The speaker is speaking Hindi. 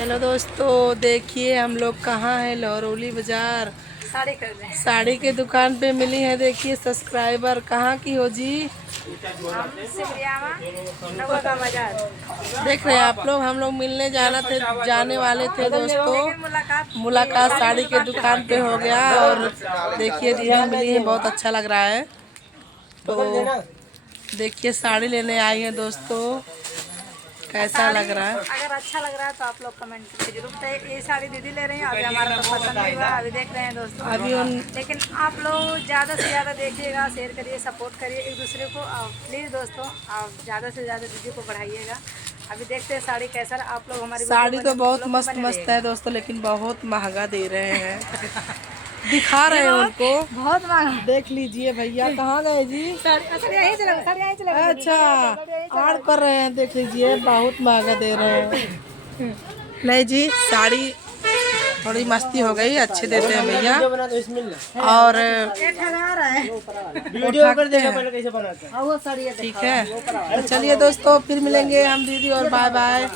हेलो दोस्तों, देखिए हम लोग कहाँ हैं। लहरौली बाजार साड़ी कर रहे हैं। साड़ी के दुकान पे मिली है। देखिए सब्सक्राइबर। कहाँ की हो जी? हम सिमरियावा नवा का बाजार। देख रहे हैं आप लोग, हम लोग मिलने जाने वाले थे दोस्तों। लेकिन मुलाकात साड़ी के दुकान पे हो गया। और देखिए दीदी मिली है, बहुत अच्छा लग रहा है। तो देखिए साड़ी लेने आई है दोस्तों, कैसा लग रहा है। अगर अच्छा लग रहा है तो आप लोग कमेंट करके जरूर बताइए। ये साड़ी दीदी ले रही हैं, अभी हमारा तो पसंद नहीं हुआ, अभी देख रहे हैं दोस्तों। अभी उन लेकिन आप लोग ज़्यादा से ज़्यादा देखिएगा, शेयर करिए, सपोर्ट करिए एक दूसरे को। प्लीज़ दोस्तों आप ज़्यादा से ज़्यादा दीदी को बढ़ाइएगा। अभी देखते हैं साड़ी कैसा है। आप लोग हमारी साड़ी तो बहुत वीडियो मस्त मस्त है दोस्तों, लेकिन बहुत महंगा दे रहे हैं। दिखा रहे हैं उनको, बहुत महंगा। देख लीजिए। भैया कहाँ गए जी? अच्छा, आड़ कर रहे हैं, देख लीजिए बहुत महंगा दे रहे हैं। नहीं जी, साड़ी थोड़ी मस्ती हो गई, अच्छे देते हैं भैया। और ठीक है, तो चलिए दोस्तों, फिर मिलेंगे हम दीदी, और बाय बाय।